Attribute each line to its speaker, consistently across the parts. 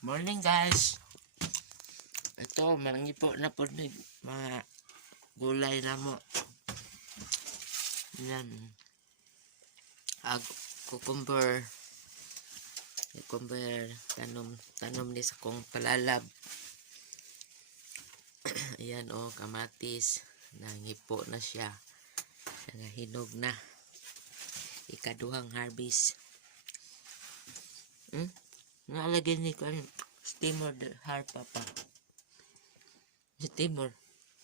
Speaker 1: Morning guys. Ito, marangi po na po ni mga gulay na mo. Yan. Ag cucumber. Cucumber. Tanom, tanom ni sa kong palalab. Ayan o, oh, kamatis. Nangipo na siya. Nangahinog na. Ikaduhang harvest. Hmm? Nalagay ni ko ang steamer harpa pa. Steamer.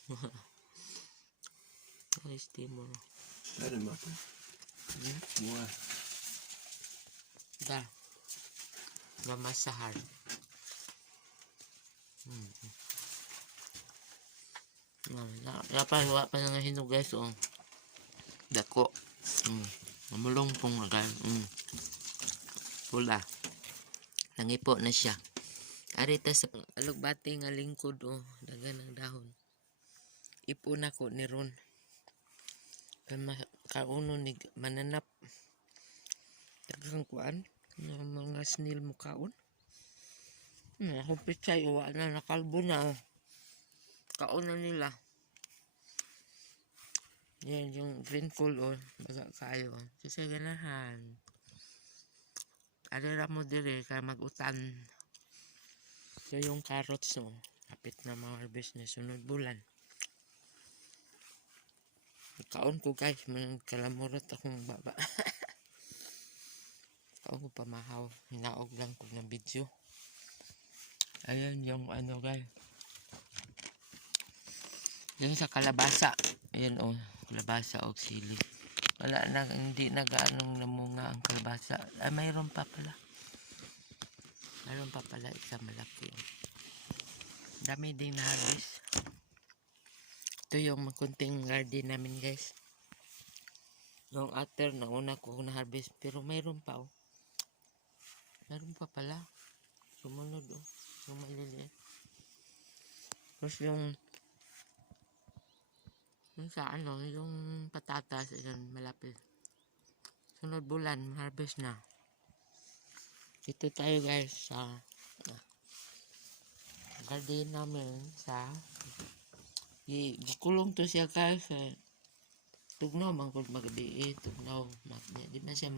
Speaker 1: Ay, steamer.
Speaker 2: Ano mo?
Speaker 1: Hmm?
Speaker 2: Mua.
Speaker 1: Da. Mamasahar. Hmm. Hmm. Wala pa, nga hinog guys. Oh. Dako. Hmm. Mamulong pong agad. Hmm. Pula. Nangipo na siya. Arita sa alugbati nga lingkod oh, dagan ng dahon. Ipo na ko ni Ron. Kauno ni mananap. Dagang kuan nga mga snail mo kaon. Ako pichay uwa na nakalbo na oh. Na nila. Yan yung green cool oh, baga kayo. Kasi ganahan. Adara mo dire kay magutan. So yung carrots no, kapit na mga business sunod bulan. Kaon ko guys, man kalamurot akong baba. Kaon ko pamahaw, hinaog lang ko ng video. Ayan yung ano guys. Yung sa kalabasa. Ayan oh, kalabasa o sili. Wala na, hindi na gaanong namunga ang kalabasa. Ay, mayroon pa pala. Mayroon pa pala isa malaki. Dami ding na-harvest. Ito yung kunting garden namin guys. Yung after na una ko na-harvest. Pero mayroon pa oh. Mayroon pa pala. Sumunod oh. Yung maliliit. Tapos yung yung sa ano, yung patatas, yun, malapit. Sunod bulan, harvest na. Dito tayo guys sa ah, garden namin sa gi- gikulong to siya guys eh, tugnaw man kung magabi eh, tugnaw di man siya